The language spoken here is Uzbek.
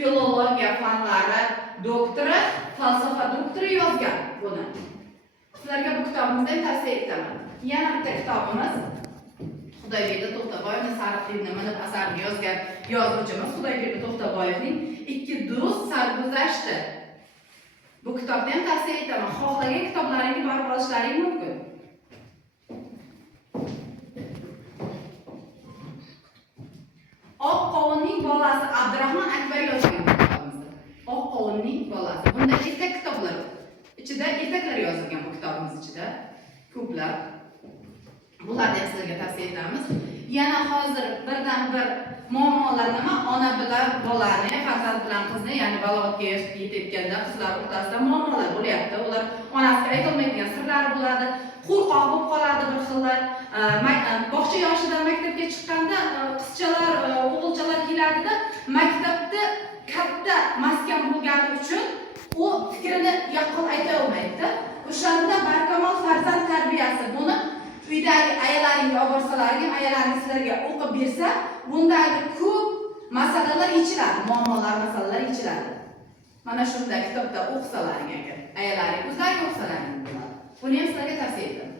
filologiya fanlari doktori, falsafa doktori yozgan buni. Sizlarga bu kitobimizni tavsiya etaman. Yana bitta kitobimiz Xudoybek To'xtaboyevning Sariq nimani asarini yozgan yozuvchimiz Xudoybek To'xtaboyevning Ikki do'st sarguzashti. Bu kitobni ham tavsiya etaman. Xohlagan kitoblaringni barib olishlaring mumkin. Oq qovunning bolasi Abdurahmon Akbar yozgan kitobimizda. Oq qovunning bolasi. Bunda etak kitoblar ichida etaklar yozilgan bu kitobimiz ichida. Ko'plab. Bularni sizlarga tavsiya etamiz. Yana hozir birdan bir muammolar nima? Ona bilan bolani, farzand bilan qizni, ya'ni balog'atga yetayotganda qizlar o'rtasida muammolar bo'lyapti. Ular onasiga aytolmaydigan sirlari bo'ladi. Qo'rqoq bo'lib qoladi bir xillar. Bog'cha yoshidan maktabga chiqqanda qizchalar, o'g'ilchalar keladida, maktabda katta maskan bo'lgani uchun u fikrini yaqqol ayta olmaydi. O'shanda barkamol farzand tarbiyasi buni uydagi ayalaringga olib borsalaring, ayalaring sizlarga o'qib bersa, bundagi ko'p masalalar yechiladi, muammolar, masalalar yechiladi. Mana shunday kitobda o'qisalaring agar, ayalaring o'zlariga o'qisalaring bo'ladi. Buni ham sizlarga tavsiya etaman.